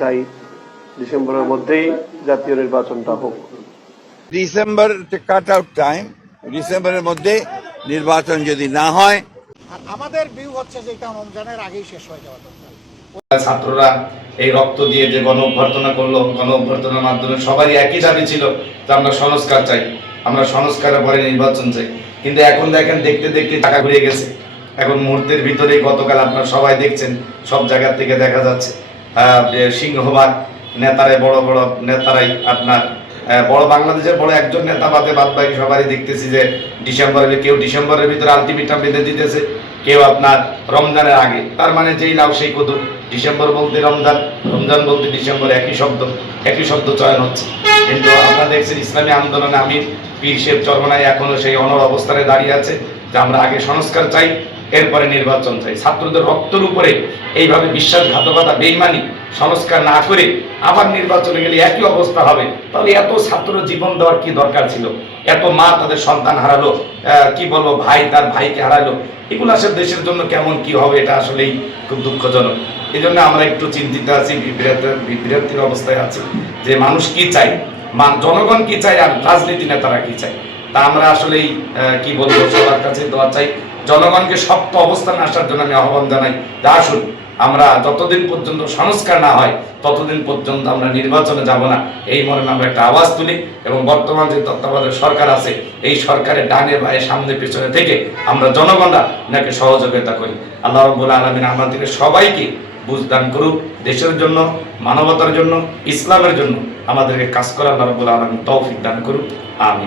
চাই ডিসেম্বরের মধ্যেই জাতীয় নির্বাচনটা হোক। ডিসেম্বর কাট আউট টাইম ডিসেম্বরের মধ্যে নির্বাচন যদি না হয় আমাদের ভিউ হচ্ছে যে এটা রমজানের আগেই শেষ হয়ে যাওয়া দরকার। ছাত্ররা এই রক্ত দিয়ে যে গণ অভ্যর্থনা করল গণ অভ্যর্থনার মাধ্যমে সবারই একই দাবি ছিল যে আমরা সংস্কার চাই আমরা সংস্কারের পরে নির্বাচন চাই। কিন্তু এখন দেখেন দেখতে দেখতে টাকা ঘুরে গেছে। এখন মুহূর্তের ভিতরেই গতকাল আপনারা সবাই দেখছেন সব জায়গা থেকে দেখা যাচ্ছে। সিংহভাগ নেতারাই বড় বড় নেতারাই আপনার বড় বাংলাদেশের বড় একজন নেতা বাদে বাদ বাকি সবারই দেখতেছি যে ডিসেম্বরের, কেউ ডিসেম্বরের ভিতরে আলটিমেটাম বেঁধে দিতেছে, কেউ আপনার রমজানের আগে। তার মানে যেই লাভ সেই কদু। ডিসেম্বর বলতে রমজান রমজান বলতে ডিসেম্বর একই শব্দ একই শব্দ চয়ন হচ্ছে। কিন্তু আপনারা দেখছেন ইসলামী আন্দোলনে আমির, পীর শেখ চরমনাই এখনও সেই অনর অবস্থানে দাঁড়িয়ে আছে, যে আমরা আগে সংস্কার চাই। এরপরে নির্বাচন চাই। ছাত্রদের রক্তের উপরে এইভাবে বিশ্বাসঘাতকতা, বেইমানি সংস্কার না করে আবার নির্বাচনে গেলে একই অবস্থা হবে। তাহলে এত ছাত্র জীবন দেওয়ার কি দরকার ছিল? এত মা তাদের সন্তান হারালো কি বলব, ভাই তার ভাইকে হারালো। এগুলো আসলে দেশের জন্য কেমন কি হবে এটা আসলেই খুব দুঃখজনক। এই জন্য আমরা একটু চিন্তিত আছি, বিভ্রান্ত, বিভ্রান্তির অবস্থায় আছি যে মানুষ কি মা- জনগণ কি চায় আর রাজনীতি নেতারা কি চায়? তা আমরা আসলেই কি বলব, সবার কাছে দোয়া চাই। জনগণকে শক্ত অবস্থানে আসার জন্য আমি আহ্বান জানাই, যে আসুন, আমরা যতদিন পর্যন্ত সংস্কার না হয়, ততদিন পর্যন্ত আমরা নির্বাচনে যাব না। এই মর্মে আমরা একটা আওয়াজ তুলি এবং বর্তমান যে তত্ত্বাবধায়ক সরকার আছে, এই সরকারের ডানে বায়ে সামনে পেছনে থেকে আমরা জনগণরা নাকি সহযোগিতা করি। আল্লাহ রব্বুল আলমিন আমাদেরকে সবাইকে বুঝদান করুক, দেশের জন্য, মানবতার জন্য, ইসলামের জন্য আমাদেরকে কাজ করা আল্লাহ রব্বুল আলমিন তৌফিক দান করুক। আমি